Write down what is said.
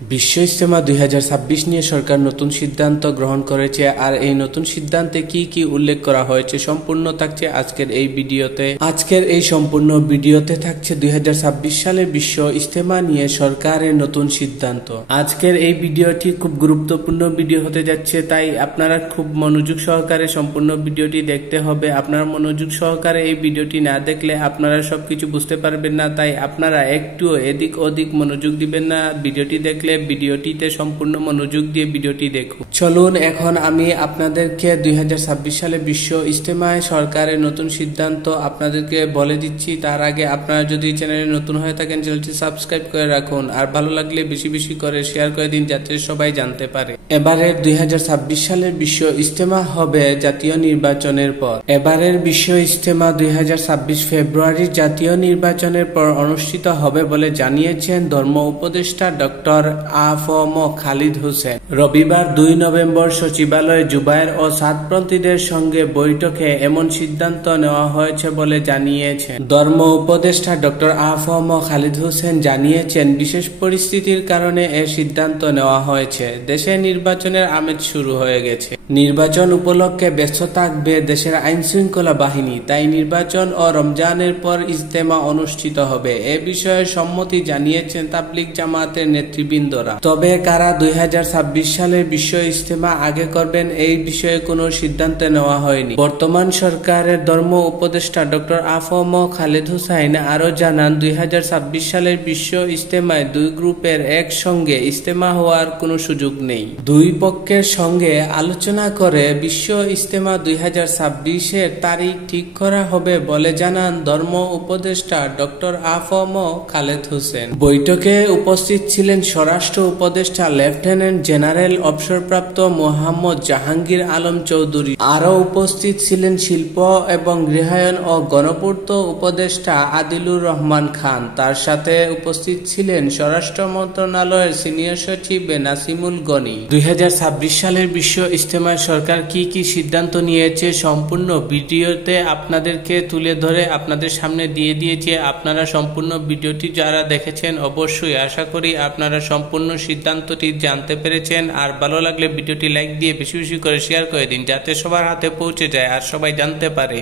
বিশ্ব ইজতেমা 2026 নিয়ে সরকার নতুন সিদ্ধান্ত গ্রহণ করেছে। আর এই নতুন সিদ্ধান্তে কি কি উল্লেখ করা হয়েছে সম্পূর্ণ থাকছে আজকের এই ভিডিওতে। আজকের এই সম্পূর্ণ ভিডিওতে থাকছে 2026 সালে বিশ্ব ইজতেমা নিয়ে সরকারের নতুন সিদ্ধান্ত। আজকের এই ভিডিওটি খুব গুরুত্বপূর্ণ ভিডিও হতে যাচ্ছে, তাই আপনারা খুব মনোযোগ সহকারে সম্পূর্ণ ভিডিওটি দেখতে হবে। আপনারা মনোযোগ সহকারে এই ভিডিওটি না দেখলে আপনারা সবকিছু বুঝতে পারবেন না, তাই আপনারা একটু এদিক ওদিক মনোযোগ দিবেন না। ভিডিওটি দেখলে ভিডিওটিতে সম্পূর্ণ মনোযোগ দিয়ে ভিডিওটি দেখুন। চলুন এখন আমি আপনাদেরকে 2026 সালে বিশ্ব ইজতেমায় সরকারের নতুন সিদ্ধান্ত আপনাদেরকে বলে দিচ্ছি। তার আগে আপনারা যদি চ্যানেলে নতুন হয়ে থাকেন চ্যানেলটি সাবস্ক্রাইব করে রাখুন, আর ভালো লাগলে বেশি বেশি করে শেয়ার করে দিন যাতে সবাই জানতে পারে। এবারের 2026 সালের বিশ্ব ইজতেমা হবে জাতীয় নির্বাচনের পর। এবারের বিশ্ব ইজতেমা 2026 ফেব্রুয়ারির জাতীয় নির্বাচনের পর অনুষ্ঠিত হবে বলে জানিয়েছেন ধর্ম উপদেষ্টা ডক্টর আ.ফ.ম. খালিদ হোসেন। রবিবার 2 নভেম্বর সচিবালয়ে জুবায়ের ও সাতপন্থীদের সঙ্গে বৈঠকে এমন সিদ্ধান্ত নেওয়া হয়েছে বলে জানিয়েছেন ধর্ম উপদেষ্টা ডক্টর আ.ফ.ম. খালিদ হোসেন। জানিয়েছেন বিশেষ পরিস্থিতির কারণে এ সিদ্ধান্ত নেওয়া হয়েছে। দেশে নির্বাচনের আমেজ শুরু হয়ে গেছে। নির্বাচন উপলক্ষে ব্যস্ত থাকবে দেশের আইন শৃঙ্খলা বাহিনী, তাই নির্বাচন ও রমজানের পর ইজতেমা অনুষ্ঠিত হবে। এ বিষয়ে সম্মতি জানিয়েছেন তাবলিগ জামাতের নেতৃবৃন্দরা। তবে কারা 2026 সালের বিশ্ব ইজতেমা আগে করবেন এই বিষয়ে কোনো সিদ্ধান্ত নেওয়া হয়নি। বর্তমান সরকারের ধর্ম উপদেষ্টা ডক্টর আ.ফ.ম. খালিদ হোসেন আরো জানান 2026 সালের বিশ্ব ইজতেমায় দুই গ্রুপের একসঙ্গে ইজতেমা হওয়ার কোনো সুযোগ নেই। দুই পক্ষের সঙ্গে আলোচনা করে বিশ্ব ইজতেমা 2026-এর তারিখ ঠিক করা হবে বলে জানান ধর্ম উপদেষ্টা ডক্টর আ.ফ.ম. খালেদ হোসেন। বৈঠকে উপস্থিত ছিলেন স্বরাষ্ট্র উপদেষ্টা লেফটেন্যান্ট জেনারেল অবসরপ্রাপ্ত মোহাম্মদ জাহাঙ্গীর আলম চৌধুরী। আরও উপস্থিত ছিলেন শিল্প এবং গৃহায়ন ও গণপূর্ত উপদেষ্টা আদিলুর রহমান খান। তার সাথে উপস্থিত ছিলেন স্বরাষ্ট্র মন্ত্রণালয়ের সিনিয়র সচিব নাসিমুল গনি। 2026 সালের বিশ্ব ইজতেমায় সরকার কি কি সিদ্ধান্ত নিয়েছে সম্পূর্ণ ভিডিওতে আপনাদেরকে তুলে ধরে আপনাদের সামনে দিয়ে দিয়েছে। আপনারা সম্পূর্ণ ভিডিওটি যারা দেখেছেন অবশ্যই আশা করি আপনারা সম্পূর্ণ সিদ্ধান্তটি জানতে পেরেছেন। আর ভালো লাগলে ভিডিওটি লাইক দিয়ে বেশি বেশি করে শেয়ার করে দিন যাতে সবার হাতে পৌঁছে যায় আর সবাই জানতে পারে।